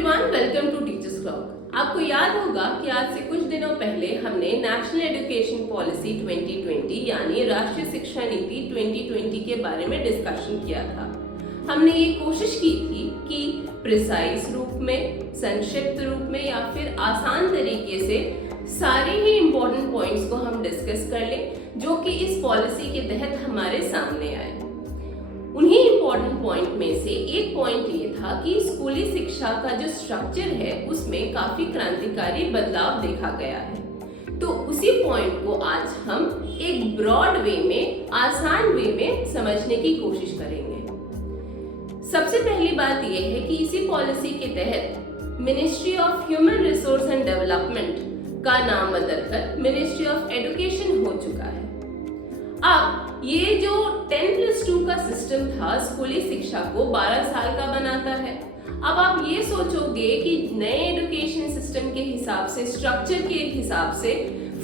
Everyone, welcome to teachers clock. आपको याद होगा कि आज से कुछ दिनों पहले हमने नेशनल एजुकेशन पॉलिसी 2020 यानी राष्ट्रीय शिक्षा नीति 2020 के बारे में डिस्कशन किया था। हमने ये कोशिश की थी कि प्रिसाइज रूप में, संक्षिप्त रूप में या फिर आसान तरीके से सारे ही इम्पोर्टेंट पॉइंट्स को हम डिस्कस कर लें जो कि इस पॉलिसी के तहत हमारे सामने आए। उन्हीं इम्पोर्टेंट पॉइंट में से एक पॉइंट ये था कि स्कूली शिक्षा का जो स्ट्रक्चर है उसमें काफी क्रांतिकारी बदलाव देखा गया है। तो उसी पॉइंट को आज हम एक ब्रॉड वे में, आसान वे में समझने की कोशिश करेंगे। सबसे पहली बात यह है कि इसी पॉलिसी के तहत ministry of human resource and development का नाम बदलकर मिनिस्ट्री ऑफ एजुकेशन हो चुका है। अब ये जो 10+2 का सिस्टम था स्कूली शिक्षा को 12 साल का बनाता है। अब आप ये सोचोगे कि नए एजुकेशन सिस्टम के हिसाब से, स्ट्रक्चर के हिसाब से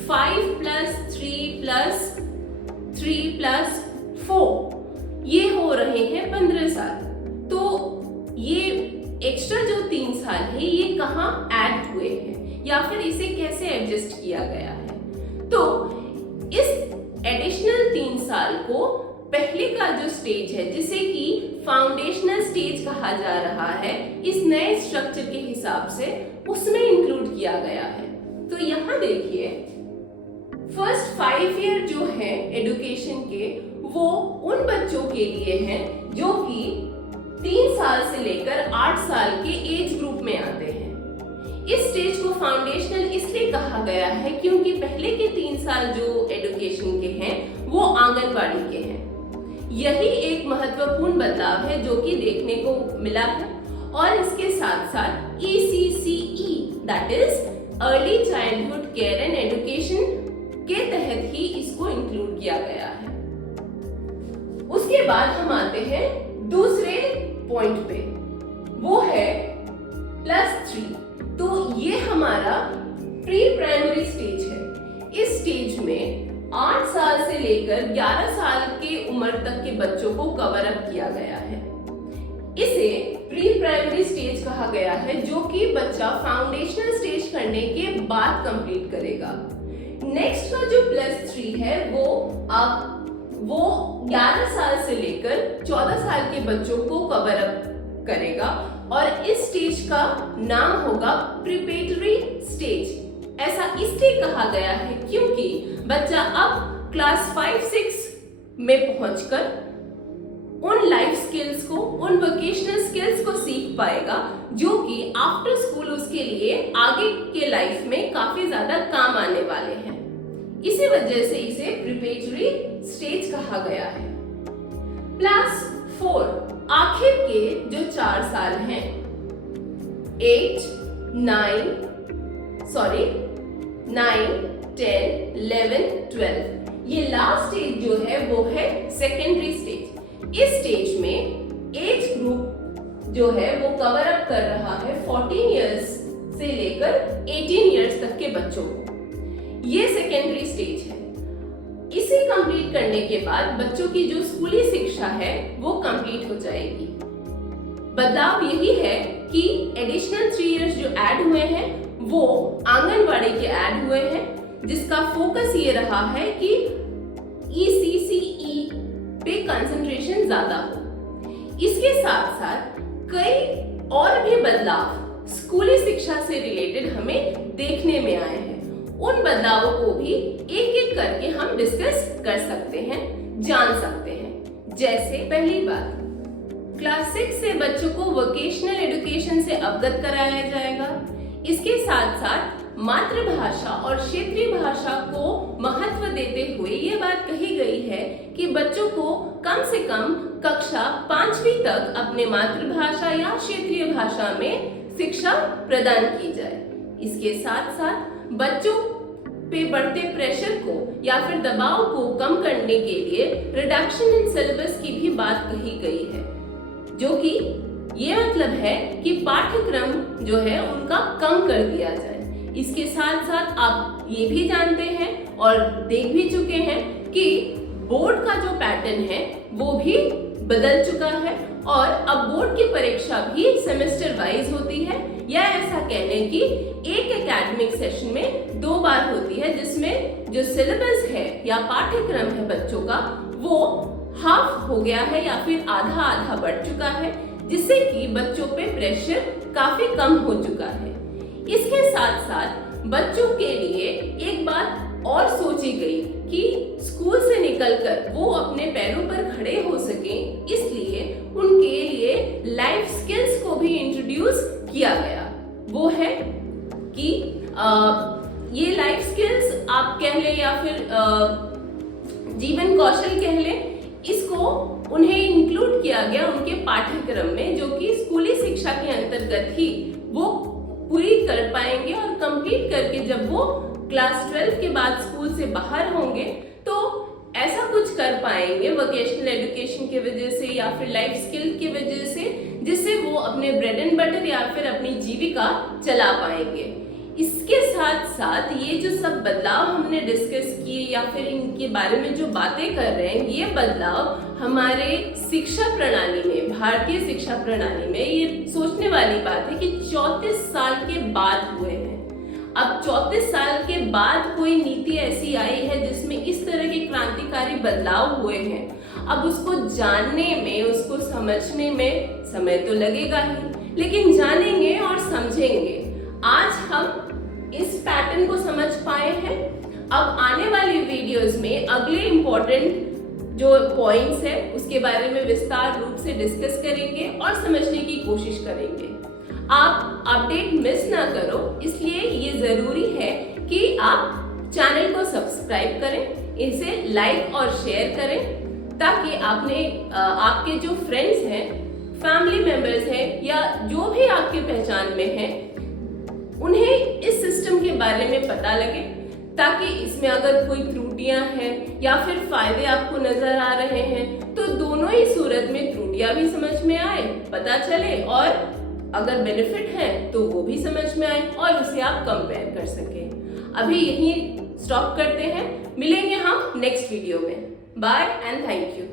5+3+3+4 ये हो रहे हैं 15 साल। तो ये एक्स्ट्रा जो 3 साल है ये कहाँ ऐड हुए हैं या फिर इसे कैसे एडजस्ट किया गया है? तो इस एडिशनल 3 साल को पहले का जो स्टेज है जिसे कि फाउंडेशनल स्टेज कहा जा रहा है, इस नए स्ट्रक्चर के हिसाब से उसमें इंक्लूड किया गया है। तो यहाँ देखिए, फर्स्ट 5 ईयर जो है एजुकेशन के, वो उन बच्चों के लिए हैं जो कि 3 साल से लेकर 8 साल के एज ग्रुप में आते हैं। इस स्टेज को फाउंडेशनल इसलिए कहा गया है क्योंकि पहले के 3 साल जो एजुकेशन के हैं वो आंगनवाड़ी के हैं। यही एक महत्वपूर्ण बदलाव है जो कि देखने को मिला है। और इसके साथ साथ ECCE that is early childhood care and education के तहत ही इसको इंक्लूड किया गया है। उसके बाद हम आते हैं दूसरे पॉइंट पे, वो है +3। तो ये हमारा प्री प्राइमरी स्टेज है। इस स्टेज में 8 साल से लेकर 11 साल के उम्र तक के बच्चों को कवर अप किया गया है। इसे प्री प्राइमरी स्टेज कहा गया है जो कि बच्चा फाउंडेशनल स्टेज करने के बाद कंप्लीट करेगा। नेक्स्ट का जो +3 है वो 11 साल से लेकर 14 साल के बच्चों को कवर अप करेगा और इस स्टेज का नाम होगा प्रिपरेटरी स्टेज। ऐसा इसलिए कहा गया है क्योंकि बच्चा अब क्लास 5-6 में पहुंचकर उन लाइफ स्किल्स को, उन वोकेशनल स्किल्स को सीख पाएगा जो कि आफ्टर स्कूल उसके लिए आगे के लाइफ में काफी ज्यादा काम आने वाले हैं। इसी वजह से इसे प्रिपरेटरी स्टेज कहा गया है। +4 आखिर के जो 4 साल हैं, 9, 10, 11, 12, ये लास्ट स्टेज जो है वो है सेकेंडरी स्टेज। इस स्टेज में एज ग्रुप जो है वो कवर अप कर रहा है 14 इयर्स से लेकर 18 इयर्स तक के बच्चों को। ये सेकेंडरी स्टेज है। इसे कंप्लीट करने के बाद बच्चों की जो स्कूली शिक्षा है वो कंप्लीट हो जाएगी। बदलाव यही है कि एडिशनल 3 इयर्स जो ऐड हुए हैं वो आंगनवाड़ी के ऐड हुए हैं, जिसका फोकस ये रहा है कि ECCE पे कंसंट्रेशन ज्यादा हो। इसके साथ साथ कई और भी बदलाव स्कूली शिक्षा से रिलेटेड हमें देखने में आए हैं। उन बदलावों को भी एक एक करके हम डिस्कस कर सकते हैं, जान सकते हैं। जैसे पहली बात, क्लास 6 से बच्चों को वोकेशनल एजुकेशन से अवगत कराया जाएगा। इसके साथ साथ मातृभाषा और क्षेत्रीय भाषा को महत्व देते हुए ये बात कही गई है कि बच्चों को कम से कम कक्षा 5वीं तक अपने मातृभाषा या क्षेत्रीय भाषा में शिक्षा प्रदान की जाए। इसके साथ साथ बच्चों पे बढ़ते प्रेशर को या फिर दबाव को कम करने के लिए रिडक्शन इन सिलेबस की भी बात कही गई है, जो कि ये मतलब है कि पाठ्यक्रम जो है उनका कम कर दिया जाए। इसके साथ साथ आप ये भी जानते हैं और देख भी चुके हैं कि बोर्ड का जो पैटर्न है वो भी बदल चुका है और अब बोर्ड की परीक्षा भी सेमेस्टर वाइज होती है, या ऐसा कह लें कि एक एकेडमिक सेशन में 2 बार होती है, जिसमें जो सिलेबस है या पाठ्यक्रम है बच्चों का वो हाफ हो गया है या फिर आधा आधा बढ़ चुका है, जिससे कि बच्चों पे प्रेशर काफी कम हो चुका है। इसके साथ साथ बच्चों के लिए एक बात और सोची गई कि स्कूल से निकलकर वो अपने पैरों पर खड़े हो सकें, इसलिए उनके लिए लाइफ स्किल्स को भी इंट्रोड्यूस किया गया। वो है कि ये लाइफ स्किल्स आप कह लें या फिर जीवन कौशल कह लें, इसको उन्हें इंक्लूड किया गया उनके पाठ्यक्रम में, जो कि स्कूली शिक्षा के अंतर्गत ही वो पूरी कर पाएंगे और कंप्लीट करके जब वो क्लास 12 के बाद स्कूल से बाहर होंगे तो ऐसा कुछ कर पाएंगे वोकेशनल एजुकेशन की वजह से या फिर लाइफ स्किल की वजह से, जिससे वो अपने ब्रेड एंड बटर या फिर अपनी जीविका चला पाएंगे। इसके साथ साथ ये जो सब बदलाव हमने डिस्कस किए या फिर इनके बारे में जो बातें कर रहे हैं, ये बदलाव हमारे शिक्षा प्रणाली में, भारतीय शिक्षा प्रणाली में ये सोचने वाली बात है कि 34 साल के बाद हुए हैं। अब 34 साल के बाद कोई नीति ऐसी आई है जिसमें इस तरह के क्रांतिकारी बदलाव हुए हैं। अब उसको जानने में, उसको समझने में समय तो लगेगा ही, लेकिन जानेंगे और समझेंगे। आज हम इस पैटर्न को समझ पाए हैं। अब आने वाली वीडियोस में अगले इम्पोर्टेंट जो पॉइंट्स है उसके बारे में विस्तार रूप से डिस्कस करेंगे और समझने की कोशिश करेंगे। आप अपडेट मिस ना करो, इसलिए ये जरूरी है कि आप चैनल को सब्सक्राइब करें, इसे लाइक और शेयर करें, ताकि आपके जो फ्रेंड्स हैं, फैमिली मेंबर्स हैं या जो भी आपके पहचान में हैं, उन्हें इस सिस्टम के बारे में पता लगे, ताकि इसमें अगर कोई त्रुटियां हैं या फिर फायदे आपको नजर आ रहे हैं तो दोनों ही सूरत में त्रुटियां भी समझ में आए, पता चले, और अगर बेनिफिट है तो वो भी समझ में आए और उसे आप कंपेयर कर सकें। अभी यही स्टॉप करते हैं, मिलेंगे हम नेक्स्ट वीडियो में। Bye and thank you.